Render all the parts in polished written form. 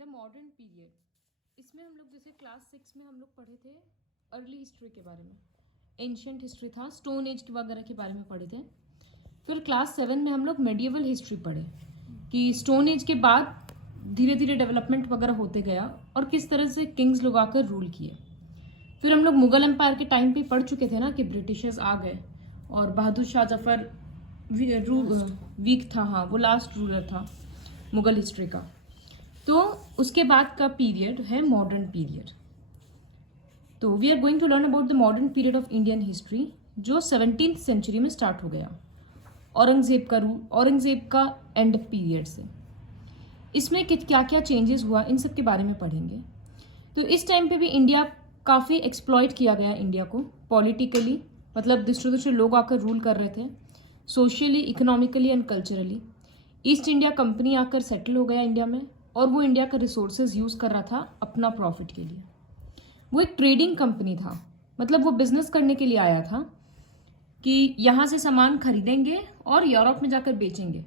The modern period, इसमें हम लोग जैसे क्लास 6 में हम लोग पढ़े थे अर्ली हिस्ट्री के बारे में, एंशियंट हिस्ट्री था, स्टोन एज वगैरह के बारे में पढ़े थे। फिर क्लास 7 में हम लोग मेडिएवल हिस्ट्री पढ़े कि स्टोन एज के बाद धीरे धीरे डेवलपमेंट वगैरह होते गया और किस तरह से किंग्स लोग आकर रूल किए। फिर हम लोग मुगल एम्पायर के टाइम पे पढ़ चुके थे ना कि ब्रिटिशर्स आ गए और बहादुर शाह जफर वीक था, हाँ वो लास्ट रूलर था मुगल हिस्ट्री का। तो उसके बाद का पीरियड है मॉडर्न पीरियड। तो we are going to learn about the modern period of Indian history जो 17th सेंचुरी में स्टार्ट हो गया औरंगजेब का एंड पीरियड से। इसमें क्या क्या चेंजेस हुआ इन सब के बारे में पढ़ेंगे। तो इस टाइम पे भी इंडिया काफ़ी एक्सप्लॉइट किया गया इंडिया को पॉलिटिकली, मतलब दूसरे दूसरे लोग आकर रूल कर रहे थे, socially, economically and culturally. East India company आकर सेटल हो गया इंडिया में और वो इंडिया का रिसोर्सेज यूज़ कर रहा था अपना प्रॉफिट के लिए। वो एक ट्रेडिंग कंपनी था, मतलब वो बिजनेस करने के लिए आया था कि यहाँ से सामान खरीदेंगे और यूरोप में जाकर बेचेंगे।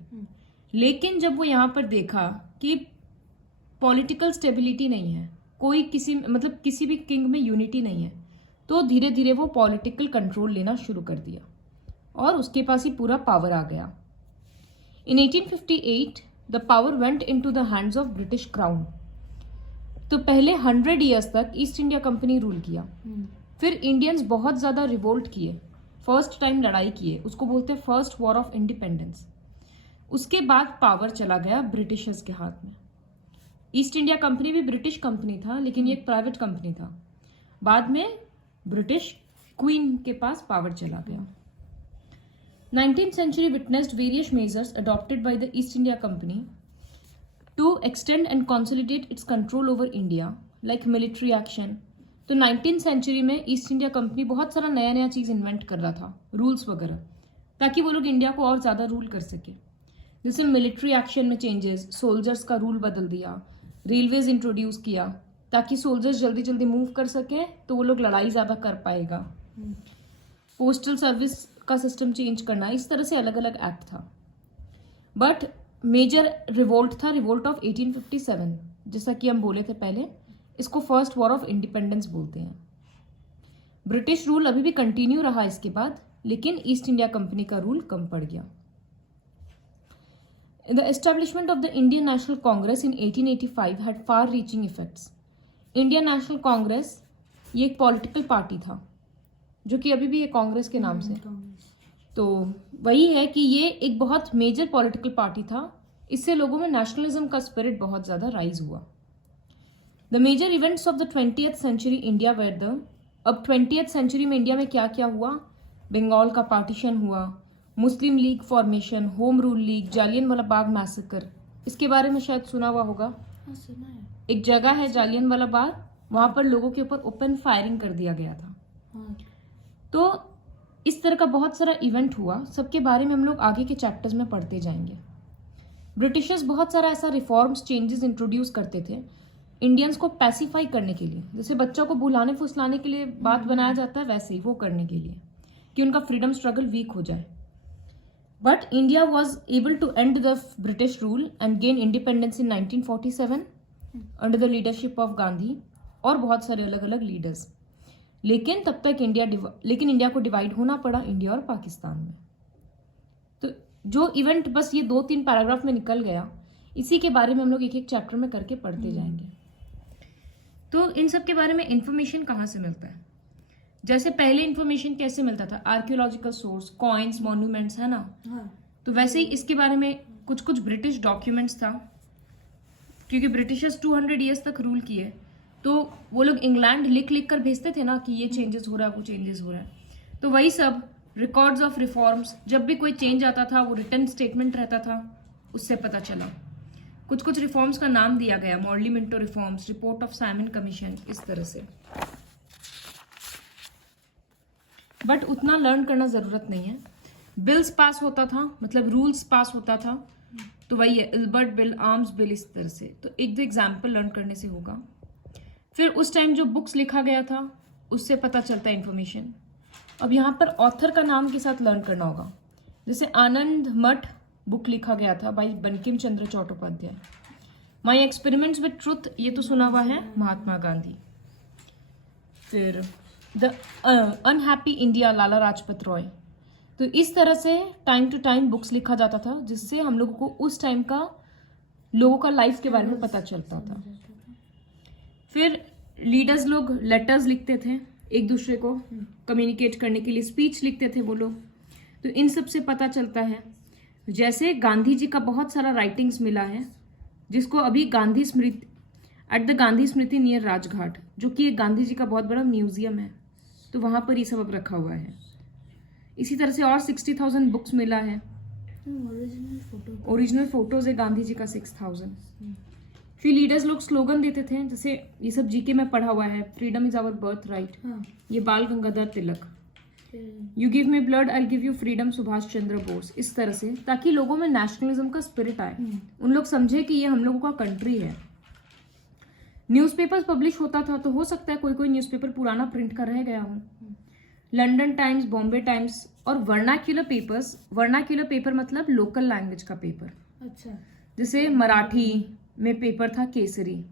लेकिन जब वो यहाँ पर देखा कि पॉलिटिकल स्टेबिलिटी नहीं है, कोई किसी भी किंग में यूनिटी नहीं है, तो धीरे धीरे वो पॉलिटिकल कंट्रोल लेना शुरू कर दिया और उसके पास ही पूरा पावर आ गया। इन 1858 the power went into the hands of British crown. तो पहले 100 ईयर्स तक ईस्ट इंडिया कंपनी रूल किया। फिर इंडियंस बहुत ज़्यादा रिवोल्ट किए, फर्स्ट टाइम लड़ाई किए, उसको बोलते हैं फर्स्ट वॉर ऑफ इंडिपेंडेंस। उसके बाद पावर चला गया ब्रिटिशर्स के हाथ में। ईस्ट इंडिया कंपनी भी ब्रिटिश कंपनी था, लेकिन ये एक प्राइवेट कंपनी था। बाद में ब्रिटिश क्वीन के पास पावर चला गया। 19th century witnessed various measures adopted by the East India Company to extend and consolidate its control over India, like military action. तो 19th century में ईस्ट इंडिया कंपनी बहुत सारा नया नया चीज़ इन्वेंट कर रहा था, रूल्स वगैरह, ताकि वो लोग इंडिया को और ज़्यादा रूल कर सके। जैसे मिलिट्री एक्शन में चेंजेस, सोल्जर्स का रूल बदल दिया, रेलवेज इंट्रोड्यूस किया ताकि सोल्जर्स जल्दी जल्दी मूव कर सकें तो वो लोग लड़ाई ज़्यादा कर पाएगा। पोस्टल सर्विस का सिस्टम चेंज करना, इस तरह से अलग अलग एक्ट था। बट मेजर रिवोल्ट था रिवोल्ट ऑफ 1857, जैसा कि हम बोले थे पहले, इसको फर्स्ट वॉर ऑफ इंडिपेंडेंस बोलते हैं। ब्रिटिश रूल अभी भी कंटिन्यू रहा इसके बाद, लेकिन ईस्ट इंडिया कंपनी का रूल कम पड़ गया। The establishment of the Indian national Congress in 1885 had far reaching effects. Indian national Congress ये एक पॉलिटिकल पार्टी था जो कि अभी भी है कांग्रेस के नाम से। तो वही है कि ये एक बहुत मेजर पॉलिटिकल पार्टी था, इससे लोगों में नेशनलिज्म का स्पिरिट बहुत ज़्यादा राइज हुआ। The major events of the 20th century India were the, अब 20th सेंचुरी में इंडिया में क्या क्या हुआ? बंगाल का पार्टीशन हुआ, Muslim League formation, home rule league, Jallianwala Bagh massacre, इसके बारे में शायद सुना हुआ होगा। सुना है। एक जगह है जालियनवाला बाग, वहाँ पर लोगों के ऊपर ओपन फायरिंग कर दिया गया था। तो इस तरह का बहुत सारा इवेंट हुआ, सबके बारे में हम लोग आगे के चैप्टर्स में पढ़ते जाएंगे। ब्रिटिशर्स बहुत सारा ऐसा रिफॉर्म्स, चेंजेस इंट्रोड्यूस करते थे इंडियंस को पैसिफाई करने के लिए, जैसे बच्चों को बुलाने फुसलाने के लिए बात बनाया जाता है, वैसे ही वो करने के लिए कि उनका फ्रीडम स्ट्रगल वीक हो जाए। But India was able to end the British rule and gain independence in 1947 under the leadership of Gandhi और बहुत सारे अलग अलग लीडर्स। लेकिन तब तक इंडिया को डिवाइड होना पड़ा इंडिया और पाकिस्तान में। तो जो इवेंट बस ये 2-3 पैराग्राफ में निकल गया, इसी के बारे में हम लोग एक एक चैप्टर में करके पढ़ते जाएंगे। तो इन सब के बारे में इंफॉर्मेशन कहाँ से मिलता है? जैसे पहले इंफॉर्मेशन कैसे मिलता था? आर्कियोलॉजिकल सोर्स, कॉइन्स, मॉन्यूमेंट्स, है ना। तो वैसे ही इसके बारे में कुछ कुछ ब्रिटिश डॉक्यूमेंट्स था, क्योंकि ब्रिटिशर्स 200 ईयर्स तक रूल किए, तो वो लोग इंग्लैंड लिख लिख कर भेजते थे ना कि ये चेंजेस हो रहा है, वो चेंजेस हो रहा है। तो वही सब रिकॉर्ड्स ऑफ रिफॉर्म्स, जब भी कोई चेंज आता था वो रिटन स्टेटमेंट रहता था, उससे पता चला। कुछ कुछ रिफॉर्म्स का नाम दिया गया, Morley Minto reforms, report of Simon Commission, इस तरह से। बट उतना लर्न करना ज़रूरत नहीं है। बिल्स पास होता था, मतलब रूल्स पास होता था, तो वही है इल्बर्ट बिल, आर्म्स बिल, इस तरह से। तो एक दो एग्जाम्पल लर्न करने से होगा। फिर उस टाइम जो बुक्स लिखा गया था उससे पता चलता है इन्फॉर्मेशन। अब यहाँ पर ऑथर का नाम के साथ लर्न करना होगा। जैसे आनंद मठ बुक लिखा गया था by Bankim Chandra Chattopadhyay, my experiments with truth, ये तो सुना हुआ है, महात्मा गांधी। फिर the unhappy India, Lala Lajpat Roy. तो इस तरह से टाइम टू टाइम बुक्स लिखा जाता था, जिससे हम लोगों को उस टाइम का लोगों का लाइफ के बारे में पता चलता था। फिर लीडर्स लोग लेटर्स लिखते थे एक दूसरे को कम्युनिकेट करने के लिए, स्पीच लिखते थे वो लोग। तो इन सब से पता चलता है, जैसे गांधी जी का बहुत सारा राइटिंग्स मिला है, जिसको अभी Gandhi Smriti at the Gandhi Smriti near Rajghat, जो कि एक गांधी जी का बहुत बड़ा म्यूजियम है, तो वहां पर ये सब अब रखा हुआ है। इसी तरह से और 60,000 बुक्स मिला है। ओरिजिनल फोटोज है गांधी जी का 6,000। फिर लीडर्स लोग स्लोगन देते थे, जैसे ये सब जीके में पढ़ा हुआ है, freedom is our birth right, ये Bal Gangadhar Tilak, you give me blood I give you freedom, Subhash Chandra Bose. इस तरह से ताकि लोगों में नेशनलिज्म का स्पिरिट आए, उन लोग समझे कि ये हम लोगों का कंट्री है। न्यूज़पेपर्स पब्लिश होता था, तो हो सकता है कोई कोई न्यूज़पेपर पुराना प्रिंट का रह गया हो। लंदन टाइम्स, बॉम्बे टाइम्स और वर्नाक्यूलर पेपर्स। वर्नाक्यूलर पेपर मतलब लोकल लैंग्वेज का पेपर। अच्छा। जैसे मराठी में पेपर था केसरी,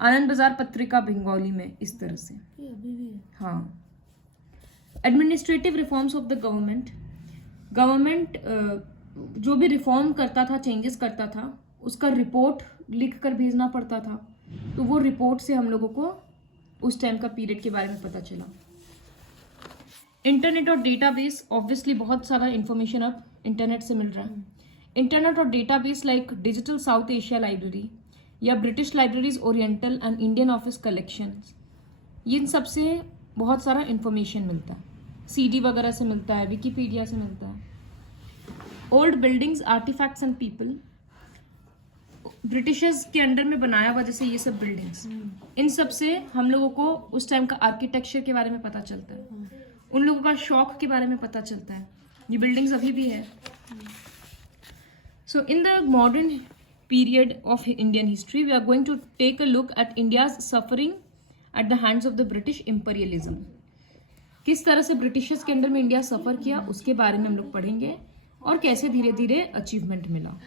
आनंद बाजार पत्रिका बंगाली में, इस तरह से। ये अभी भी है। हाँ। Administrative reforms of the government. Government जो भी रिफॉर्म करता था, चेंजेस करता था, उसका रिपोर्ट लिख कर भेजना पड़ता था। तो वो रिपोर्ट से हम लोगों को उस टाइम का पीरियड के बारे में पता चला। इंटरनेट और डेटाबेस, ऑब्वियसली बहुत सारा इंफॉर्मेशन अब इंटरनेट से मिल रहा है। इंटरनेट और database like digital South Asia library या British libraries oriental and Indian office collections, इन सब से बहुत सारा इंफॉर्मेशन मिलता है। सीडी वगैरह से मिलता है, विकीपीडिया से मिलता है। Old buildings, artefacts and people, britishers के अंडर में बनाया हुआ जैसे ये सब बिल्डिंग्स, इन सब से हम लोगों को उस टाइम का आर्किटेक्चर के बारे में पता चलता है, उन लोगों का शौक के बारे में पता चलता है। ये बिल्डिंग्स अभी भी है। So in the modern period of Indian history we are going to take a look at India's suffering at the hands of the British imperialism. किस तरह से ब्रिटिशर्स के अंडर में इंडिया सफर किया, उसके बारे में हम लोग पढ़ेंगे, और कैसे धीरे धीरे अचीवमेंट मिला।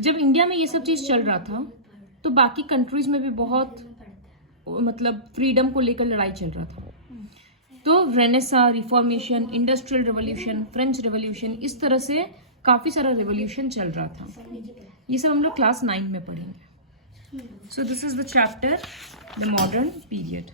जब इंडिया में ये सब चीज़ चल रहा था, तो बाकी कंट्रीज में भी बहुत मतलब फ्रीडम को लेकर लड़ाई चल रहा था। तो Renaissance, reformation, industrial revolution, French revolution, इस तरह से काफ़ी सारा रेवोल्यूशन चल रहा था। ये सब हम लोग क्लास 9 में पढ़ेंगे। So this is the chapter the modern period.